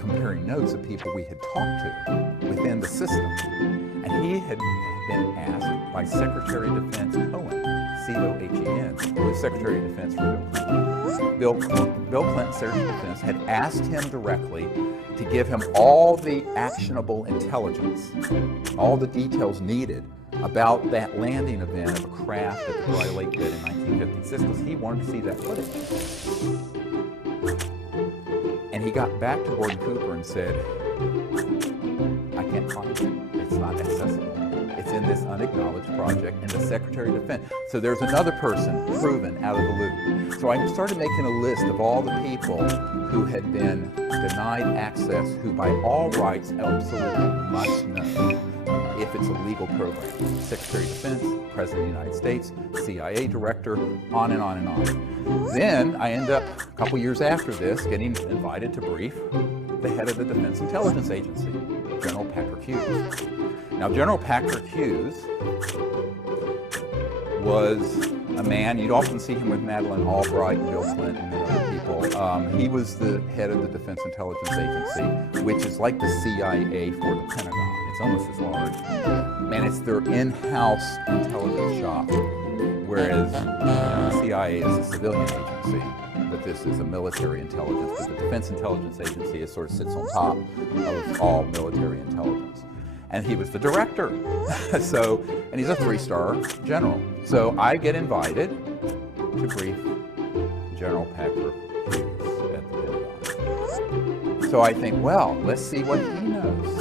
comparing notes of people we had talked to within the system. And he had been asked by Secretary of Defense Cohen, C-O-H-E-N, who was Secretary of Defense for Bill Clinton. Bill Clinton, Secretary of Defense, had asked him directly to give him all the actionable intelligence, all the details needed about that landing event of a craft at the Dry Lake Pit in 1956, because he wanted to see that footage. And he got back to Gordon Cooper and said, I can't find it. It's not accessible. It's in this unacknowledged project in the Secretary of Defense. So there's another person proven out of the loop. So I started making a list of all the people who had been denied access, who by all rights absolutely must know if it's a legal program. Secretary of Defense, President of the United States, CIA Director, on and on and on. Then I end up, a couple years after this, getting invited to brief the head of the Defense Intelligence Agency, General Patrick Hughes. Now, General Patrick Hughes was a man, you'd often see him with Madeleine Albright and Bill Clinton and other people. He was the head of the Defense Intelligence Agency, which is like the CIA for the Pentagon. It's almost as large. And it's their in-house intelligence shop, whereas the CIA is a civilian agency, but this is a military intelligence. But the Defense Intelligence Agency is sort of sits on top of all military intelligence. And he was the director. And he's a 3-star general. So I get invited to brief General Patrick Hughes at the Pentagon. So I think, well, let's see what he knows.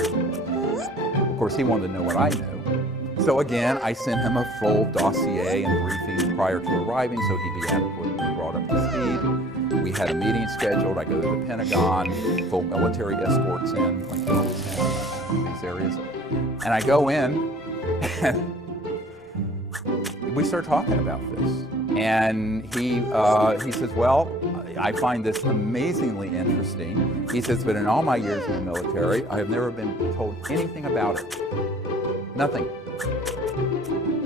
Of course, he wanted to know what I know. So again, I sent him a full dossier and briefing prior to arriving so he'd be adequately brought up to speed. We had a meeting scheduled. I go to the Pentagon, full military escorts in, like they always have in these areas. And I go in, and we start talking about this. And he says, well, I find this amazingly interesting. He says, but in all my years in the military, I have never been told anything about it. Nothing.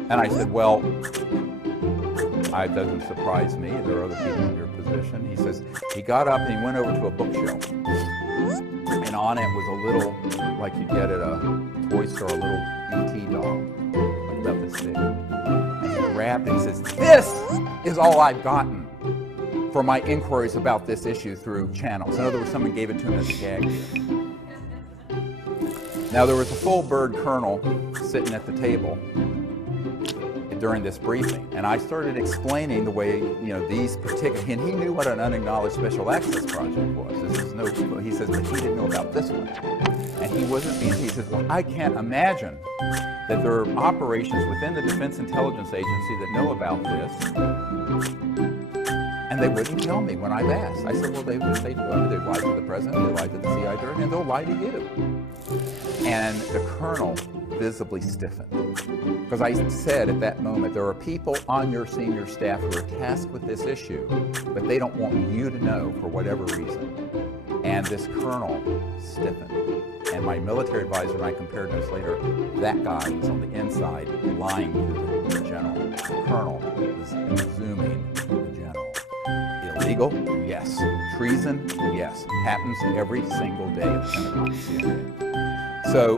And I said, well, it doesn't surprise me. There are other people in your position. He says, he got up and he went over to a bookshelf. And on it was a little, like you get at a toy store, a little E.T. doll, like about this big. And he grabbed it and he says, this is all I've gotten for my inquiries about this issue through channels. In other words, someone gave it to him as a gag. Now, there was a full bird colonel sitting at the table during this briefing, and I started explaining the way, these particular, and he knew what an unacknowledged special access project was. This is no, he says, but he didn't know about this one. And he wasn't being, he says, well, I can't imagine that there are operations within the Defense Intelligence Agency that know about this, and they wouldn't tell me when I've asked. I said, well, they lied to the president, they lied to the CIA director, and they'll lie to you. And the colonel visibly stiffened. Because I said at that moment, there are people on your senior staff who are tasked with this issue, but they don't want you to know for whatever reason. And this colonel stiffened. And my military advisor and I compared notes later, that guy was on the inside lying to the general. The colonel was presuming the general. Illegal? Yes. Treason? Yes. Happens every single day at the Pentagon CIA. So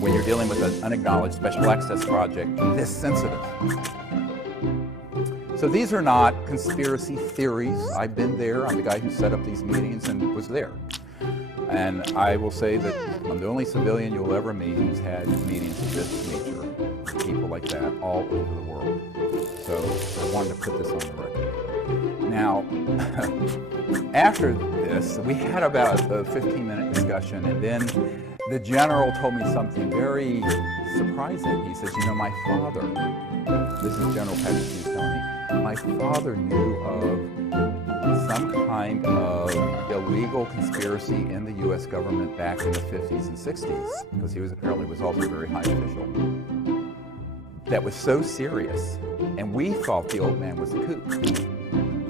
when you're dealing with an unacknowledged special access project this sensitive. So these are not conspiracy theories. I've been there. I'm the guy who set up these meetings and was there. And I will say that I'm the only civilian you'll ever meet who's had meetings of this nature, people like that all over the world. So I wanted to put this on the record. Now, after this, we had about a 15-minute discussion, and then the general told me something very surprising. He says, my father, this is General Patrick Hughes telling me, my father knew of some kind of illegal conspiracy in the U.S. government back in the 50s and 60s, because he apparently was also a very high official, that was so serious, and we thought the old man was a kook,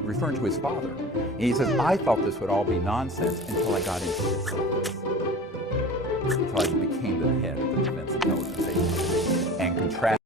referring to his father. And he says, I thought this would all be nonsense until I got into this office, until I became the head of the Defense Intelligence Agency, and contrast